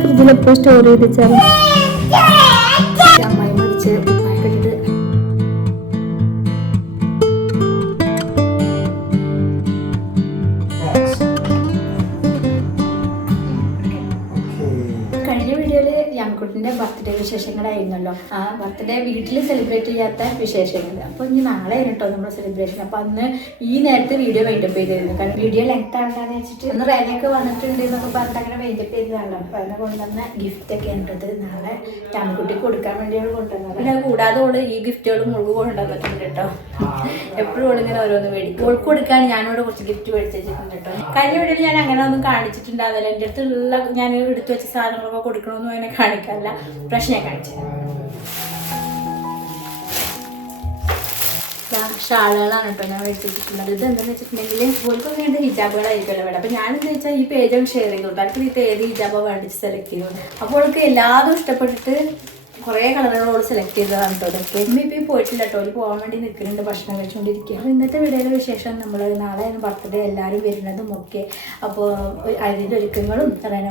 ഫ്രിഡ്ജിലെപ്പോ store ചെയ്ത് വെച്ചാൽ അമ്മായി മരിച്ച് കഴിഞ്ഞ വീഡിയോയില് യാമിക്കുട്ടിന്റെ ബർത്ത്ഡേ വിശേഷങ്ങളായിരുന്നല്ലോ. ആ ബർത്ത്ഡേ വീട്ടിൽ സെലിബ്രേറ്റ് ചെയ്യാത്ത വിശേഷങ്ങൾ. അപ്പോൾ ഇനി നാളെ കേട്ടോ നമ്മുടെ സെലിബ്രേഷൻ. അപ്പൊ അന്ന് ഈ നേരത്തെ വീഡിയോ വൈൻഡപ്പ് ചെയ്തിരുന്നു. കാരണം വീഡിയോ ലെങ്ത് ആണെന്ന് വെച്ചിട്ട് ഒന്ന് റേനയൊക്കെ വന്നിട്ടുണ്ട് എന്നൊക്കെ പറഞ്ഞിട്ട് അങ്ങനെ വൈൻഡപ്പ് ചെയ്തതാണല്ലോ. അപ്പൊ അതിനെ കൊണ്ടുവന്ന ഗിഫ്റ്റ് ഒക്കെ ഉണ്ടത് നാളെ യാമിക്കുട്ടിക്ക് കൊടുക്കാൻ വേണ്ടിയാണ് കൊണ്ടുവന്നത്. പിന്നെ കൂടാതെ ഓള് ഈ ഗിഫ്റ്റുകൾ മുഴുവൻ കൊണ്ടുവന്നിട്ടുണ്ട് കേട്ടോ. എപ്പോഴും ഓളിങ്ങനെ ഓരോന്ന് മേടിക്കും. ഓൾക്ക് കൊടുക്കാൻ ഞാനിവിടെ കുറച്ച് ഗിഫ്റ്റ് മേടിച്ച് വെച്ചിട്ടുണ്ട് കേട്ടോ. കഴിഞ്ഞ വീഡിയോയിൽ ഞാൻ അങ്ങനെ ഒന്നും കാണിച്ചിട്ടുണ്ടാവില്ല. എൻ്റെ അടുത്തുള്ള ഞാൻ എടുത്തു വെച്ച സാധനങ്ങളൊക്കെ കൊടുക്കണമെന്നും അങ്ങനെ കാണിക്കാറില്ല. പ്രശ്നം കാണിച്ചു ഷാളുകളാണ് കേട്ടോ ഞാൻ മേടിച്ചിട്ടുള്ളത്. ഇത് എന്താണെന്ന് വെച്ചിട്ടുണ്ടെങ്കിൽ ഓൾക്കൊക്കെ വേണ്ട ഹിജാബുകളായിരിക്കുമല്ലോ വേണം. അപ്പോൾ ഞാനെന്താ വെച്ചാൽ ഈ പേജ് ഷെയർ ചെയ്തു കൊടുത്തു. അടുത്ത ഇത് ഏത് ഹിജാബോ വേണ്ടിച്ച് സെലക്ട് ചെയ്തു. അപ്പോൾ അവൾക്ക് എല്ലാതും ഇഷ്ടപ്പെട്ടിട്ട് കുറേ കളറുകളോട് സെലക്ട് ചെയ്തതാണ് കേട്ടോ. അതൊക്കെ ഇപ്പം പോയിട്ടില്ല കേട്ടോ. ഒരു പോകാൻ വേണ്ടി നിൽക്കുന്നുണ്ട്, ഭക്ഷണം കഴിച്ചുകൊണ്ടിരിക്കുക. അപ്പോൾ ഇന്നത്തെ വീഡിയോയിലെ വിശേഷം നമ്മൾ നാളെ ബർത്ത്ഡേ എല്ലാവരും വരുന്നതും ഒക്കെ. അപ്പോൾ അതിൻ്റെ ഒരുക്കങ്ങളും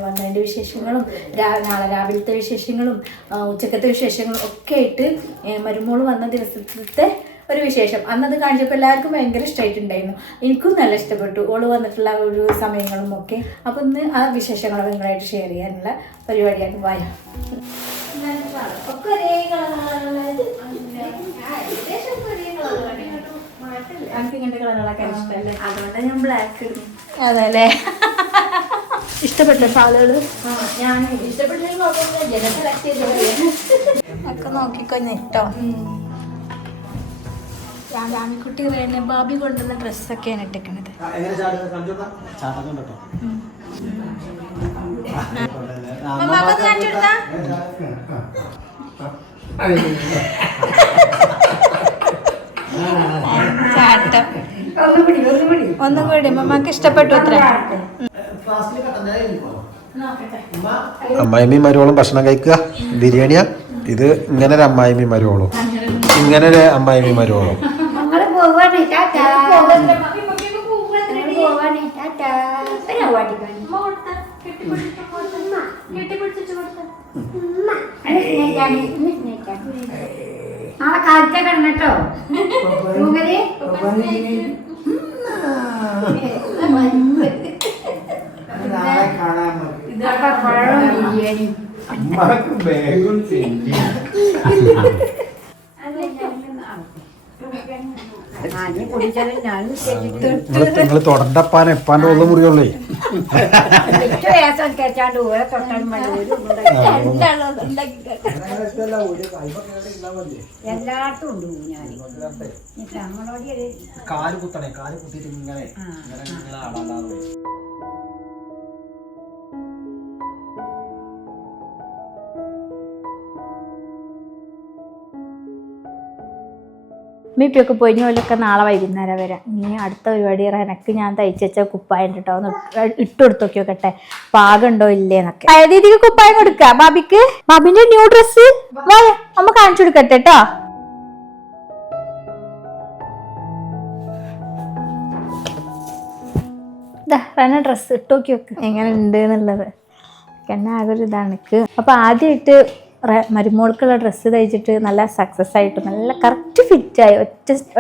വന്നതിൻ്റെ വിശേഷങ്ങളും നാളെ രാവിലത്തെ വിശേഷങ്ങളും ഉച്ചക്കത്തെ വിശേഷങ്ങളും ഒക്കെ ആയിട്ട് മരുമോൾ വന്ന ദിവസത്തെ ഒരു വിശേഷം. അന്നത് കാണിച്ചപ്പോൾ എല്ലാവർക്കും ഭയങ്കര ഇഷ്ടമായിട്ടുണ്ടായിരുന്നു. എനിക്കും നല്ല ഇഷ്ടപ്പെട്ടു ഓള് വന്നിട്ടുള്ള ഒരു സമയങ്ങളും ഒക്കെ. അപ്പോൾ ഇന്ന് ആ വിശേഷങ്ങളൊക്കെ നിങ്ങളായിട്ട് ഷെയർ ചെയ്യാനുള്ള പരിപാടിയാണ്. വായ ഒക്കെ ഒരേ കളറുകളുള്ളത് എനിക്ക് ഇങ്ങനത്തെ കളറുകളൊക്കെ ഇഷ്ടമല്ലേ, അതുകൊണ്ടാണ് ഞാൻ ബ്ലാക്ക് ഇടുന്നു. അതെ അല്ലേ, ഇഷ്ടപ്പെട്ട ആളുകൾ ഞാൻ ഇഷ്ടപ്പെട്ടെങ്കിൽ സെലക്ട് ചെയ്ത് ഒക്കെ നോക്കിക്കൊഞ്ഞ കേട്ടോ. രാമിക്കുട്ടി വേണേ ബാബി കൊണ്ടുവന്ന ഡ്രസ്സൊക്കെയാണ് ഇട്ടിരിക്കണത്. ചാട്ടം ഒന്നും കൂടി മമ്മക്ക് ഇഷ്ടപ്പെട്ടു. അത്ര അമ്മായിമ്മയും മരുവോളും ഭക്ഷണം കഴിക്കുക. ബിരിയാണിയാ ഇത്. ഇങ്ങനെ ഒരു അമ്മായിമ്മയും മരുവോളും, ഇങ്ങനെ ഒരു അമ്മായിമ്മയും മരുവോളും. നാളെ കാലത്തെ കിടന്നട്ടോ നിങ്ങള് തൊടണ്ടപ്പാൻ എപ്പാൻ്റെ ഉള്ള മുറിയുള്ളേ എല്ലായിടത്തും ഉണ്ട്. കാല് കുത്തണേ, കാല് കുത്തിയിട്ട് ഇങ്ങനെ മീപ്പിയൊക്കെ പോയി. പോലൊക്കെ നാളെ വൈകുന്നേരം വരാം. ഇനി അടുത്ത പരിപാടി എനക്ക് ഞാൻ തയ്ച്ച് വെച്ച കുപ്പായം കേട്ടോ, ഒന്ന് ഇട്ട് കൊടുത്തൊക്കെ നോക്കട്ടെ പാകണ്ടോ ഇല്ലേന്നൊക്കെ. ദീദിക്ക് കുപ്പായം കൊടുക്ക ബാബിക്ക്. ബാബിന്റെ ന്യൂ ഡ്രസ് അമ്മ കാണിച്ചു കൊടുക്കട്ടെ കേട്ടോ. റന ഡ്രസ്സ് ഇട്ടോക്കി വെക്ക് എങ്ങനെ ഉണ്ട് എന്നുള്ളത്. എന്നെ ആകെ ഒരു ഇതാണ്. അപ്പൊ ആദ്യമായിട്ട് മരുമോൾക്കുള്ള ഡ്രസ്സ് തയ്ച്ചിട്ട് നല്ല സക്സസ് ആയിട്ട് നല്ല കറക്റ്റ് ഫിറ്റായി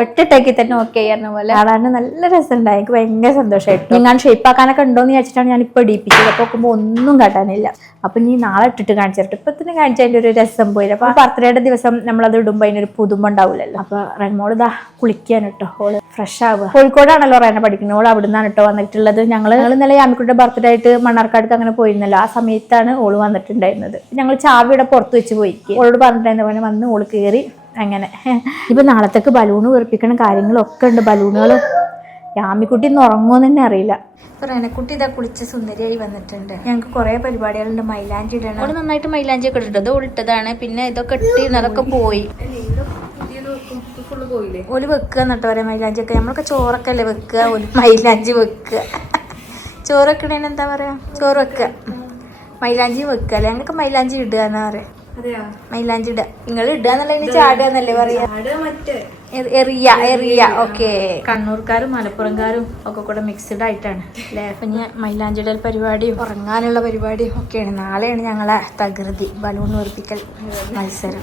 ഒറ്റ ടേക്കിൽ തന്നെ ഓക്കെ ആയിരുന്ന പോലെ കാണാൻ നല്ല രസമുണ്ടായി. എനിക്ക് ഭയങ്കര സന്തോഷമായിട്ട്. ഞാൻ ഷേപ്പാക്കാനൊക്കെ ഉണ്ടോയെന്ന് വിചാരിച്ചിട്ടാണ് ഞാൻ ഇപ്പോൾ ഇടിപ്പിച്ചത്. അപ്പോൾ നോക്കുമ്പോൾ ഒന്നും കാട്ടാനില്ല. അപ്പം നീ നാളെ ഇട്ടിട്ട് കാണിച്ചിട്ട് ഇപ്പം തന്നെ കാണിച്ചതിൻ്റെ ഒരു രസം പോയില്ല. അപ്പോൾ ബർത്ത്ഡേയുടെ ദിവസം നമ്മളത് ഇടുമ്പോൾ അതിനൊരു പുതുമ ഉണ്ടാവില്ലല്ലോ. അപ്പോൾ റെൻമോൾ ഇതാ കുളിക്കാൻ കേട്ടോ. ഓള് ഫ്രഷ് ആവുക. കോഴിക്കോടാണല്ലോ റെന പഠിക്കുന്നത്. ഓൾ അവിടെ നിന്നാണ് കേട്ടോ വന്നിട്ടുള്ളത്. ഞങ്ങൾ ഇന്നലെ യാമിക്കുട്ടിയുടെ ബർത്ത്ഡേ ആയിട്ട് മണ്ണാർക്കാട് അങ്ങനെ പോയിരുന്നല്ലോ. ആ സമയത്താണ് ഓള് വന്നിട്ടുണ്ടായിരുന്നത്. ഞങ്ങൾ ചാവിയുടെ പുറത്ത് വെച്ച് പോയി. ഓളോട് പറഞ്ഞിട്ടുണ്ടായിരുന്ന പോലെ വന്ന് ഓള് കയറി അങ്ങനെ. ഇപ്പൊ നാളത്തേക്ക് ബലൂണ് വീർപ്പിക്കണ കാര്യങ്ങളൊക്കെ ഉണ്ട്. ബലൂണുകൾ യാമിക്കുട്ടി ഇന്ന് ഉറങ്ങുമെന്ന് തന്നെ അറിയില്ല. ഇപ്പൊ റെനക്കുട്ടി ഇതാ കുളിച്ച് സുന്ദരിയായി വന്നിട്ടുണ്ട്. ഞങ്ങൾക്ക് കുറെ പരിപാടികളുണ്ട്. മൈലാഞ്ചി ഇടണം. ഓള് നന്നായിട്ട് മൈലാഞ്ചി ഒക്കെ ഇട്ടിട്ട് ഓളിട്ടതാണ്. പിന്നെ ഇതൊക്കെ ഇട്ടിരുന്നു, അതൊക്കെ പോയി. ഓല് വെക്കുക എന്നിട്ടോ പറയാം മൈലാഞ്ചി ഒക്കെ. നമ്മളൊക്കെ ചോറൊക്കെ അല്ലേ വെക്കുക, ഓല് മൈലാഞ്ചി വെക്കുക. ചോറ് വെക്കണേന് എന്താ പറയാ, ചോറ് വെക്കുക, മൈലാഞ്ചി വെക്കുക അല്ലേ. ഞങ്ങൾക്ക് മൈലാഞ്ചി ഇടുക എന്നാ പറയാം. മൈലാഞ്ചി ഇടുക. നിങ്ങൾ ഇടുക എന്നുള്ളതിന് ചാടുക എന്നല്ലേ പറയാ? എറിയ ഓക്കെ. കണ്ണൂർക്കാരും മലപ്പുറംകാരും ഒക്കെ കൂടെ മിക്സ്ഡ് ആയിട്ടാണ് അല്ലേ? അപ്പൊ ഞാൻ മൈലാഞ്ചിടൽ പരിപാടിയും ഉറങ്ങാനുള്ള പരിപാടിയും ഒക്കെയാണ്. നാളെയാണ് ഞങ്ങളെ തകൃതി ബലൂൺ ഉറപ്പിക്കൽ മത്സരം.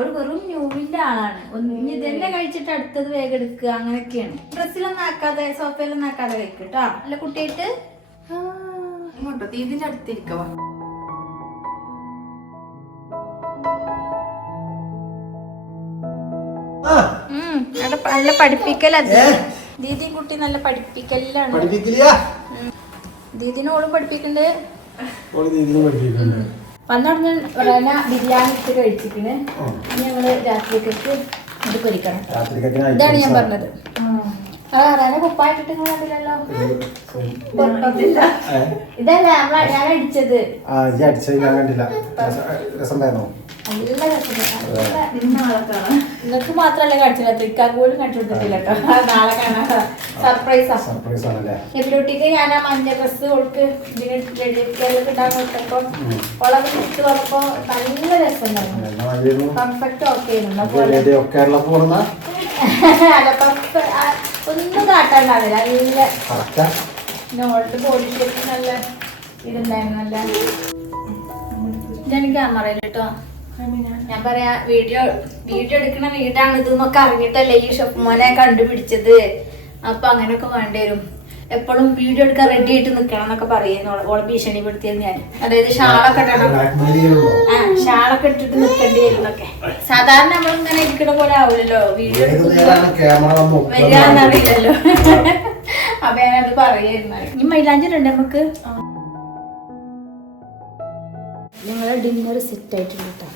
ഒരു വെറും ന്യൂവിന്റെ ആളാണ്. ഇനി ഇതന്നെ കഴിച്ചിട്ട് അടുത്തത് വേഗം എടുക്കുക, അങ്ങനെയൊക്കെയാണ്. ഡ്രസ്സിലൊന്നും ആക്കാതെ സോഫയിലൊന്നും ആക്കാതെ കഴിക്കട്ടോ അല്ല കുട്ടിയായിട്ട്. ഇങ്ങോട്ടോ ഇതിന്റെ അടുത്തിരിക്കവാ. നല്ല പഠിപ്പിക്കലാ ദീദിയും കുട്ടി, നല്ല പഠിപ്പിക്കലാണ്. ദീദിനോളും പഠിപ്പിക്കണ്ട്. വന്നോടന്ന് ബിരിയാണി ഇട്ട് കഴിച്ചിട്ട് ഞങ്ങള് രാത്രിക്കൊക്കെ ഇത് പൊരിക്കണം. ഇതാണ് ഞാൻ പറഞ്ഞത്. റന കുപ്പായിട്ടിട്ട് നിങ്ങൾ കണ്ടില്ലല്ലോ. ഇതല്ല ഞാൻ അടിച്ചത്. നല്ല രസം. നിങ്ങൾക്ക് മാത്രല്ല കാണിച്ചില്ല, തൃക്കാർക്ക് പോലും കാണിച്ചു കൊടുത്തിട്ടില്ല കേട്ടോ. നാളെ കാണാൻ സർപ്രൈസാ. എബിലോട്ടിക്ക് ഞാൻ ആ മഞ്ഞ ഡ്രസ്സ് കൊടുക്ക് ഇതിന് റെഡിയൊക്കെ ഇടാൻ കൊടുത്തപ്പോ ഓളത് ഇട്ട് വന്നപ്പോ നല്ല രസമുണ്ടായിരുന്നു. പെർഫെക്റ്റ് ഓക്കെ ഒന്നും കാട്ടാണ്ടാവില്ല. നല്ല ഓൾഡ് ബോഡി ഷേപ്പ് നല്ല ഇതുണ്ടായിരുന്നു. നല്ല ഇതെനിക്ക് ക്യാമറയിൽ കേട്ടോ. ഞാൻ പറയാ വീഡിയോ എടുക്കണ വീടാണ് ഇതെന്നൊക്കെ അറിഞ്ഞിട്ടല്ലേ ഈ ഷെഫ് മോനെ കണ്ടുപിടിച്ചത്. അപ്പൊ അങ്ങനെയൊക്കെ വേണ്ടി വരും. എപ്പോഴും വീഡിയോ എടുക്കാൻ റെഡി ആയിട്ട് നിക്കണം എന്നൊക്കെ പറയുന്നു. ഓളെ ഭീഷണിപ്പെടുത്തിയത് ഞാൻ. അതായത് ഷാളൊക്കെ ഇടണം, ഷാളൊക്കെ ഇട്ടിട്ട് നിൽക്കേണ്ടി വരുന്നൊക്കെ. സാധാരണ നമ്മൾ ഇങ്ങനെ ഇരിക്കണ പോലെ ആവില്ലല്ലോ വീഡിയോ വരികയെന്നറിയില്ലല്ലോ. അപ്പൊ ഞാനത് പറയായിരുന്നു. ഇനി മൈലാഞ്ചി ഉണ്ട് നമുക്ക്. നിങ്ങളെ ഡിന്നർ സെറ്റ് ആയിട്ടുണ്ട് കേട്ടോ.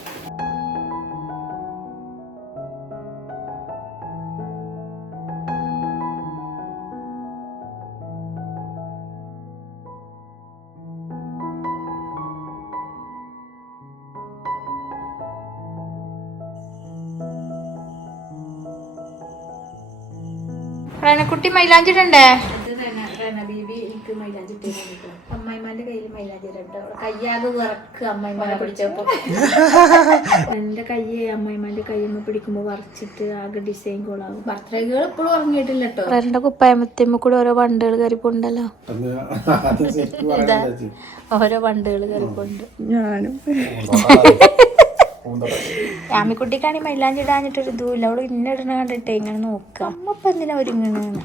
റനക്കുട്ടി മൈലാഞ്ചി ഇടണ്ടേ? അമ്മായിമാന്റെ കയ്യിൽ മൈലാഞ്ചി ഇടട്ടോ. കയ്യാകെ വിറക്കുക അമ്മായിമാനെ പിടിച്ചപ്പോ. എന്റെ കയ്യ് അമ്മായിമാന്റെ കയ്യമ്മ പിടിക്കുമ്പോ വറച്ചിട്ട് ആകെ ഡിസൈൻ കോളാവും. ബർത്ത്ഡേകൾ ഇപ്പോഴും ഉറങ്ങിയിട്ടില്ല കേട്ടോ. എന്റെ കുപ്പായമ്മത്തേമ്മ കൂടെ ഓരോ വണ്ടുകൾ കയറിപ്പോണ്ടല്ലോ. ഓരോ വണ്ടുകൾ കയറിപ്പോണ്ട്. ഞാനും യാമിക്കുട്ടിക്കാണി മൈലാഞ്ചി ഇടാഞ്ഞിട്ടൊരു ഇതുമില്ല. അവള് ഇന്ന ഇടണ കണ്ടിട്ടേ ഇങ്ങനെ നോക്കാം. അമ്മ ഇപ്പൊ എന്തിനാ ഒരുങ്ങണെന്ന്.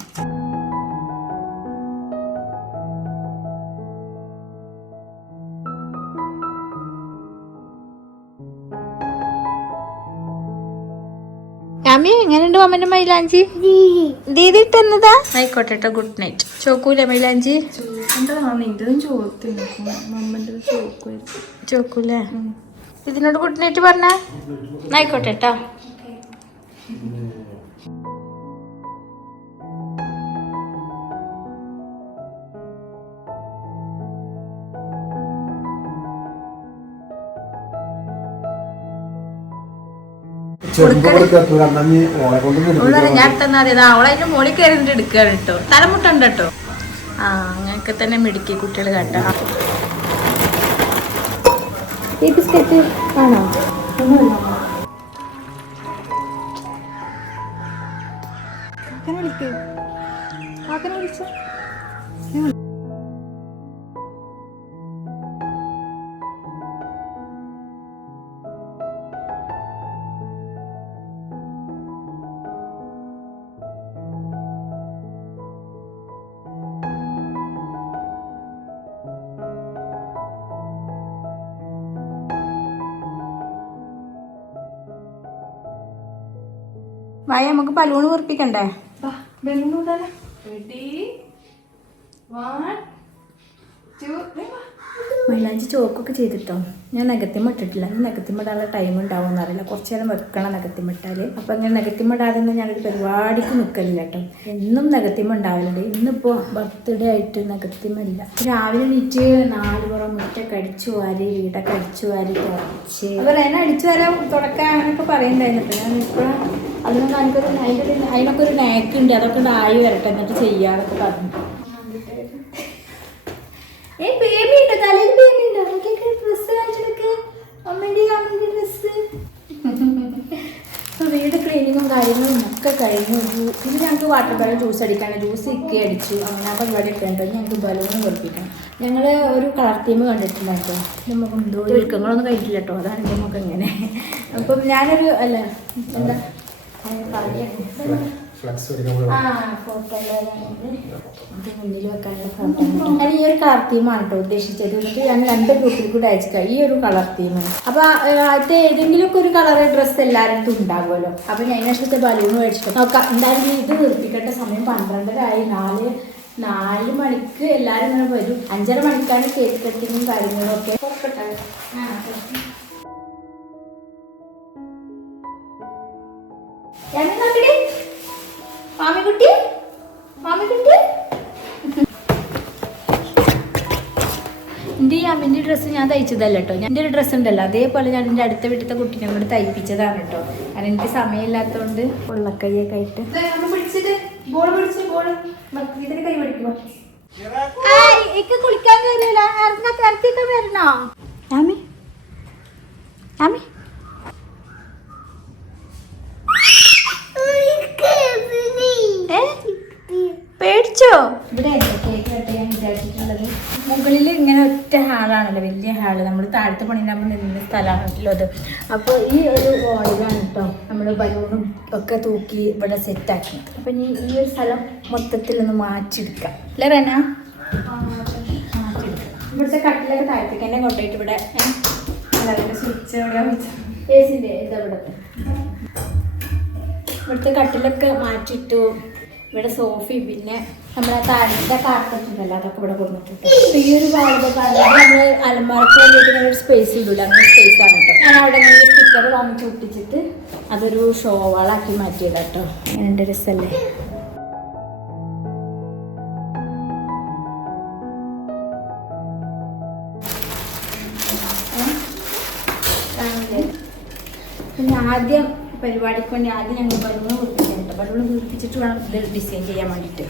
യാമി എങ്ങനെയുണ്ട് അമ്മന്റെ മൈലാഞ്ചി? ദീദി ഇട്ടെന്നതാ. ആയിക്കോട്ടെ കേട്ടോ. Good night. ചോക്കൂലേ മൈലാഞ്ചി? ചോക്കൂലേ? ഇതിനോട് ഗുഡ് നൈറ്റ് പറഞ്ഞ ആയിക്കോട്ടെ കേട്ടോ. ഞാൻ ഇട്ടെന്നാ അവളതിന്റെ മോളിൽ കയറിട്ട് എടുക്കുകയാണ് കേട്ടോ. തലമുട്ടുണ്ട് കേട്ടോ. അങ്ങനെയൊക്കെ തന്നെ മിടുക്കി കുട്ടികൾ കേട്ടോ. ഈ ബിസ്ക്കറ്റ് ആണോ? വിളിച്ചു വായ നമുക്ക് ബലൂണ് വീർപ്പിക്കണ്ടേ? മൈലാഞ്ചി ചോക്കൊക്കെ ചെയ്തിട്ടോ. ഞാൻ നെഗത്തിമ്മ ഇട്ടിട്ടില്ല. നെഗത്തിമ്മ ഇടാനുള്ള ടൈം ഉണ്ടാവും അറിയില്ല. കുറച്ച് നേരം വെക്കണം നെഗത്തിമ്മ ഇട്ടാല്. അപ്പൊ ഇങ്ങനെ നെഗത്തിമ്മ ഇടാതെ ഞാനൊരു പരിപാടിക്ക് നിൽക്കലില്ല കേട്ടോ. എന്നും നെഗത്തിമ്മ ഉണ്ടാവലുണ്ട്. ഇന്നിപ്പോ ബർത്ത്ഡേ ആയിട്ട് നെഗത്തിമ്മ ഇല്ല. രാവിലെ എണീറ്റ് 4 പുറം മുറ്റൊക്കെ അടിച്ചു വാരി, വീടൊക്കെ അടിച്ചു വാരി തുടച്ച്. അപ്പൊ എന്നെ അടിച്ചു വരാൻ തുടക്കാൻ അങ്ങനെയൊക്കെ പറയണ്ടായിരുന്നു. ഞാൻ ഇപ്പോഴും അതിനൊക്കെ അതിനൊക്കെ ഒരു നാക്കുണ്ട്. അതൊക്കെ ആയി വരട്ടെ എന്നിട്ട് ചെയ്യാന്നൊക്കെ പറഞ്ഞു. ബേബി ഉണ്ട്, തലയിൽ ബേബി ഉണ്ട്. ഡ്രസ് അമ്മേൻ്റെ ഡ്രസ്സ്. അപ്പോൾ വീട് ക്ലീനിങ്ങും കാര്യങ്ങളും ഒക്കെ കഴിഞ്ഞു. പിന്നെ ഞങ്ങൾക്ക് വാട്ടർ ബാഗ് ജ്യൂസ് അടിക്കണം. ജ്യൂസ് ഇക്കി അടിച്ചു. അങ്ങനെ ആ പരിപാടി ഒക്കെ ഉണ്ട്. ഞങ്ങൾക്ക് ബലൂണും കൊടുപ്പിക്കണം. ഞങ്ങൾ ഒരു കളർ തീം കണ്ടിട്ടുണ്ടായിരുന്നു. നമുക്ക് എന്തോ ഒരുക്കങ്ങളൊന്നും കഴിഞ്ഞിട്ടില്ല കേട്ടോ. അതാണ് നമുക്ക് ഇങ്ങനെ. അപ്പം ഞാനൊരു അല്ല എന്താ ഫോട്ടോ മുന്നിൽ വെക്കാനുള്ള ഫോട്ടോ. ഞാൻ ഈ ഒരു കളർ തീമാണ് കേട്ടോ ഉദ്ദേശിച്ചത്. എന്നിട്ട് ഞാൻ 2 ഗ്രൂപ്പിൽ കൂടെ അയച്ചിട്ടാണ് ഈ ഒരു കളർ തീമാണ്. അപ്പോൾ അത് ഏതെങ്കിലുമൊക്കെ ഒരു കളർ ഡ്രസ്സ് എല്ലാവരും ഉണ്ടാകുമല്ലോ. അപ്പോൾ ഞാൻ അതിനനുസരിച്ച് ബലൂൺ മേടിച്ചിട്ട് നോക്കാം. എന്തായാലും ഇത് നിർത്തിക്കേണ്ട സമയം 12:30 4 മണിക്ക് എല്ലാവരും ഇങ്ങനെ വരും. 5:30 മണിക്കാണ് കേക്ക് കട്ടിങ്ങും കാര്യങ്ങളും ഒക്കെ. മാമിക്കുട്ടി എൻ്റെ ഈ അമ്മിൻ്റെ ഡ്രസ്സ് ഞാൻ തയ്ച്ചതല്ല കേട്ടോ. എൻ്റെ ഒരു ഡ്രസ്സ് ഉണ്ടല്ലോ അതേപോലെ ഞാൻ എൻ്റെ അടുത്ത വീട്ടിലത്തെ കുട്ടീനെ കൂടെ തയ്പ്പിച്ചതാണ് കേട്ടോ. കാരണം എനിക്ക് സമയമില്ലാത്തതുകൊണ്ട് ഉള്ളക്കൈയൊക്കെ ആയിട്ട് ഇതിന് കൈ പിടിക്കുമോ കുളിക്കാൻ കയറിയല്ലോ. ഇറക്കിയൊക്കെ വരണോ ആമി? ആമി പേടിച്ചോ? ഇവിടെ കേക്ക് കട്ട് ചെയ്യാൻ വിചാരിച്ചിട്ടുള്ളത് മുകളിൽ ഇങ്ങനെ ഒറ്റ ഹാളാണല്ലോ, വലിയ ഹാള്. നമ്മൾ താഴത്തെ പണിയിലാകുമ്പോൾ നിന്ന സ്ഥലമാണല്ലോ അത്. അപ്പോൾ ഈ ഒരു വാളിലാണ് കേട്ടോ നമ്മൾ ബലൂണും ഒക്കെ തൂക്കി ഇവിടെ സെറ്റാക്കി. അപ്പം ഇനി ഈ ഒരു സ്ഥലം മൊത്തത്തിലൊന്ന് മാറ്റിയെടുക്കാം അല്ലേ റന? ഇവിടുത്തെ കട്ടിലൊക്കെ താഴത്തേക്ക് തന്നെ കൊണ്ടുപോയിട്ട് ഇവിടെ സ്വിച്ച് ഏസിൻ്റെ ഇതാ ഇവിടുത്തെ കട്ടിലൊക്കെ മാറ്റിയിട്ടു. ഇവിടെ സോഫയും പിന്നെ നമ്മുടെ താഴത്തെ കാർപ്പറ്റ് ഉണ്ടല്ലോ അതൊക്കെ ഇവിടെ കൊടുത്തിട്ടുണ്ട്. ഈ ഒരു ഭാഗത്തൊക്കെ നമ്മൾ അലമാരക്ക് വേണ്ടിയിട്ട് ഇങ്ങനെ ഒരു സ്പേസ് ഇടില്ല, അങ്ങനെ സ്പേസ് ആണ് കേട്ടോ. ഞാൻ അവിടെ ഇങ്ങനെ സ്റ്റിക്കർ വാങ്ങിച്ച് ഒട്ടിച്ചിട്ട് അതൊരു ഷോവാളാക്കി മാറ്റിയത് കേട്ടോ. എൻ്റെ രസമല്ലേ? പിന്നെ ആദ്യം പരിപാടിക്ക് വേണ്ടി ആദ്യം ഞങ്ങൾ ബലൂണ് കുറിപ്പിച്ചിട്ടുണ്ട്. ബലൂണ് കുറിപ്പിച്ചിട്ട് വേണം ഇത് ഡിസൈൻ ചെയ്യാൻ വേണ്ടിയിട്ട്.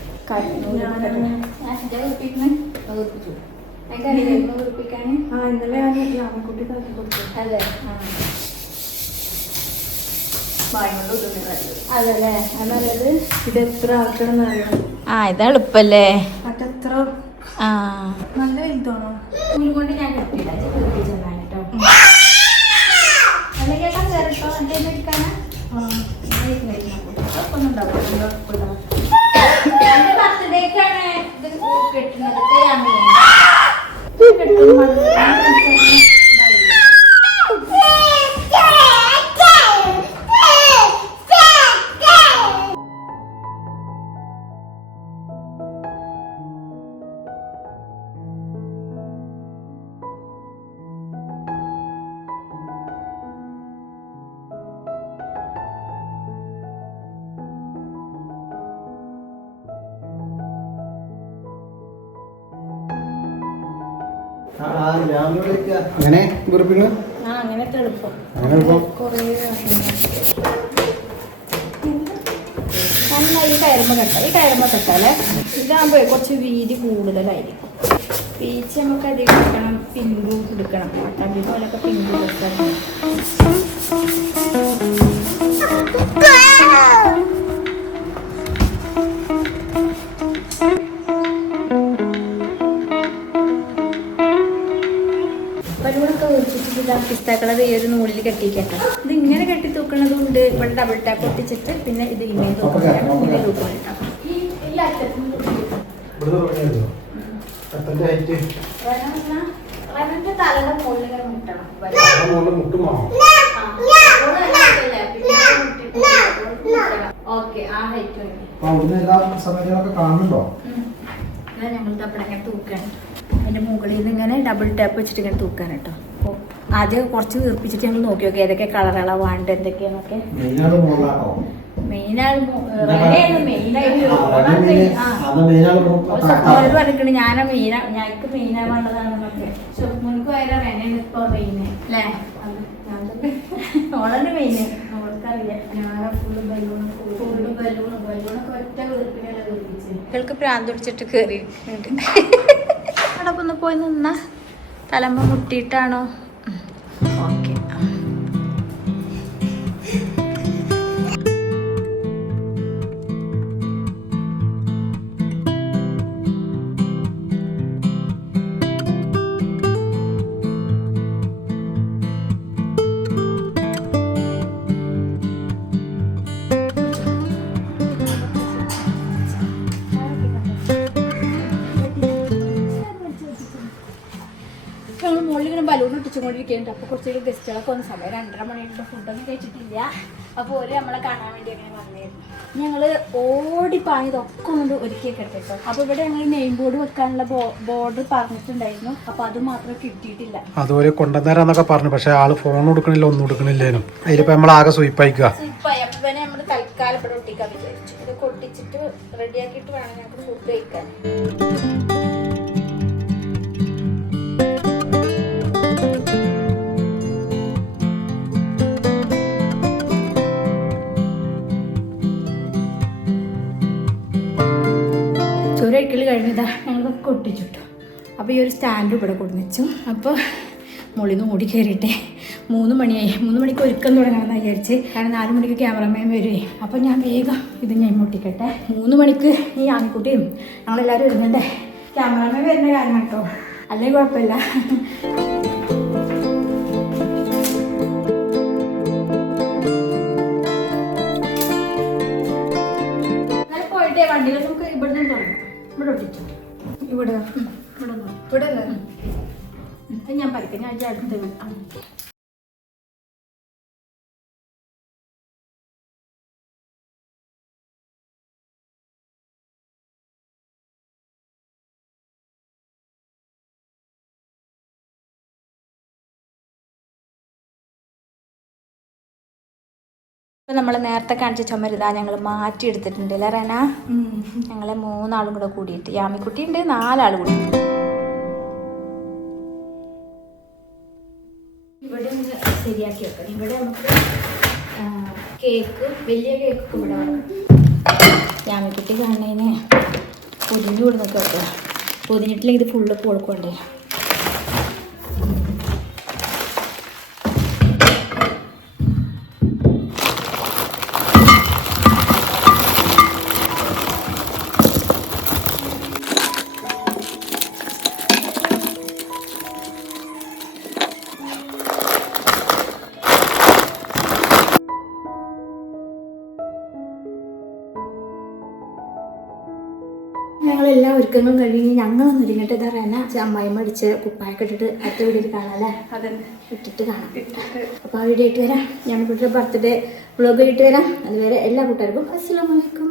കുറിപ്പിക്കാൻ അതെ അതല്ലേ അത് നല്ലത്. ഇത് എത്ര ആക്കണം അറിയണം. ഇത് എളുപ്പല്ലേ? അതെത്ര നല്ല വലുതാണോ? നൂല് കൊണ്ട് ഞാൻ കെട്ടിയിടാം കുറിപ്പിച്ചെന്നാണ് കേട്ടോ. ബർത്ത്ഡേക്കാണ് ഇത് കെട്ടുന്നത്. അങ്ങനെ കുറിപ്പിക്കണം. അങ്ങനത്തെ എളുപ്പം കുറേ നന്നായി കയറുമ്പോൾ കെട്ടാം. ഈ കയറുമ്പോൾ കെട്ടാലേ ഇതാകുമ്പോൾ കുറച്ച് വീതി കൂടുതലായിരിക്കും. പീച്ച് നമുക്ക് അധികം എടുക്കണം, പിങ്കു എടുക്കണം. പട്ടാമ്പി പോലൊക്കെ പിങ്കു എടുക്കണം. ബലൂണൊക്കെ ഒഴിച്ചിട്ട് പിസ്ത കളർ ഈ ഒരു നൂലിൽ കെട്ടിക്കട്ടെ. ഇത് ഇങ്ങനെ കെട്ടി തൂക്കണതും ഉണ്ട്. ഇവിടെ ഡബിൾ ടാപ്പ് ഒട്ടിച്ചിട്ട് പിന്നെ ഇത് ഇങ്ങനെ തൂക്കണം. ഇങ്ങനെ തൂക്കണം കേട്ടോ. ഈ അറ്റത്തും റവന്റെ തലയുടെ മുകളിൽ മുട്ടണം. ഓക്കെ ആ ഹൈറ്റ് കാണുന്നുണ്ടോ? ഞങ്ങൾ അവിടെ ഇങ്ങനെ തൂക്കാണ്. അതിൻ്റെ മുകളിൽ നിന്ന് ഇങ്ങനെ ഡബിൾ ടാപ്പ് വെച്ചിട്ട് ഇങ്ങനെ തൂക്കാൻ കേട്ടോ. അപ്പോൾ ആദ്യം കുറച്ച് വീർപ്പിച്ചിട്ട് ഞങ്ങൾ നോക്കി നോക്കി ഏതൊക്കെ കളറുകളാണ് വേണ്ടത് എന്തൊക്കെയാണൊക്കെ. മെയിനായിട്ട് പറഞ്ഞിട്ടുണ്ട് ഞാനാ മെയിനാ, ഞങ്ങൾക്ക് മെയിനാ വേണ്ടതാണെന്നൊക്കെ. മുൻക്ക് വരെ റെനയാണ് ഇപ്പോൾ മെയിന് അല്ലേ? ഓളന്നെ മെയിന്, അവൾക്കറിയാം. ഞാനാ ഫുള്ള് ബലൂണൊക്കെ ഒറ്റ വീർപ്പിനല്ല വീർപ്പിച്ച്. ഇവൾക്ക് പ്രാന്ത് പിടിച്ചിട്ട് കയറി അവിടെ ഒന്ന് പോയി നിന്നാ തലമ്പ മുട്ടിയിട്ടാണോ? ഓക്കെ. പോയിക്കൊണ്ടിരിക്കുന്നുണ്ട്. അപ്പോൾ കുറച്ചൊരു ഗസ്റ്റുകളൊക്കെ വന്ന സമയം 2:30 മണിയുടെ ഫുഡൊന്നും കഴിച്ചിട്ടില്ല. അപ്പോൾ ഒരു നമ്മളെ കാണാൻ വേണ്ടി അങ്ങനെ വന്നിരുന്നു. ഞങ്ങൾ ഓടിപ്പാഞ്ഞ് ഇതൊക്കെ കൊണ്ട് ഒരുക്കിയൊക്കെ എടുത്തേട്ടോ. അപ്പോൾ ഇവിടെ ഞങ്ങൾ നെയിം ബോർഡ് വെക്കാനുള്ള ബോർഡ് പറഞ്ഞിട്ടുണ്ടായിരുന്നു. അപ്പോൾ അത് മാത്രം കിട്ടിയിട്ടില്ല. അതുപോലെ കൊണ്ടുവന്നേരാന്നൊക്കെ പറഞ്ഞു. പക്ഷെ ആള് ഫോൺ കൊടുക്കണില്ല, ഒന്നും കൊടുക്കണില്ലേനും. അതിലിപ്പോൾ നമ്മളാകെ സ്വീപ്പായിക്കുക. അപ്പോൾ തന്നെ നമ്മൾ തൽക്കാലം ഇവിടെ ഒട്ടിക്കാൻ വിചാരിച്ചു. ഇതൊക്കെ ഒട്ടിച്ചിട്ട് റെഡിയാക്കിയിട്ട് വേണം ഞങ്ങൾക്ക് ഫുഡ് കഴിക്കാൻ. ചോറ് കഴിക്കൽ കഴിഞ്ഞതാ ഞങ്ങളൊക്കെ ഒട്ടിച്ചിട്ടു. അപ്പോൾ ഈ ഒരു സ്റ്റാൻഡ് ഇവിടെ കൊണ്ടു വെച്ചു. അപ്പോൾ മുകളിൽ നിന്ന് ഓടി കയറിയിട്ടെ 3 മണിയായി. 3 മണിക്ക് ഒരുക്കം തുടങ്ങാമെന്ന് വിചാരിച്ച്. കാരണം 4 മണിക്ക് ക്യാമറമാൻ വരുവേ. അപ്പോൾ ഞാൻ വേഗം ഇത് ഞാൻ ഒട്ടിക്കട്ടെ. 3 മണിക്ക് ഈ ആൺകുട്ടിയും ഞങ്ങളെല്ലാവരും വരുന്നുണ്ടേ. ക്യാമറമാൻ വരുന്ന കാരണം കേട്ടോ, അല്ലെങ്കിൽ കുഴപ്പമില്ല. പോയിട്ടേ വണ്ടികൾ നമുക്ക് ഇവിടെ നിന്ന് തുടങ്ങും. ഇവിടെ ഒട്ടിച്ചു. ഇവിടെ ഇവിടെ ഞാൻ പഠിക്കാം. ഞാൻ അടുത്ത് വിടാം. ഇപ്പം നമ്മൾ നേരത്തെ കാണിച്ച ചുമരുതാ ഞങ്ങൾ മാറ്റിയെടുത്തിട്ടുണ്ട് അല്ലേ റേന? ഞങ്ങളെ 3 ആളും കൂടെ കൂടിയിട്ട്. യാമിക്കുട്ടി ഉണ്ട്, 4 ആൾ കൂടി. ഇവിടെ ഒന്ന് ശരിയാക്കി വെക്കണം. ഇവിടെ നമുക്ക് കേക്ക്, വലിയ കേക്ക് ഇവിടെ വേണം. യാമിക്കുട്ടി കാണുന്നതിന് പൊതിഞ്ഞു കൊടുന്നൊക്കെ വെക്കുക. പൊതിഞ്ഞിട്ടില്ലെങ്കിൽ ഇത് ഫുള്ള് കൊടുക്കണ്ടേ. ഞങ്ങളെല്ലാം ഒരുക്കങ്ങളും കഴിഞ്ഞ് ഞങ്ങളൊന്നും ഒരുങ്ങിട്ട് ഇതാ റേന അമ്മായിമ്മ അടിച്ച് കുപ്പായൊക്കെ ഇട്ടിട്ട് അടുത്ത വീഡിയോയിൽ കാണാം അല്ലേ? അതെ, ഇട്ടിട്ട് കാണാം. അപ്പോൾ ആ വീഡിയോ ഇട്ട് വരാം. ഞാൻ കുട്ടിയുടെ ബർത്ത്ഡേ വ്ളോഗ് ഇട്ട് വരാം. അതുവരെ എല്ലാ കൂട്ടുകാർക്കും അസ്സലാമു അലൈക്കും.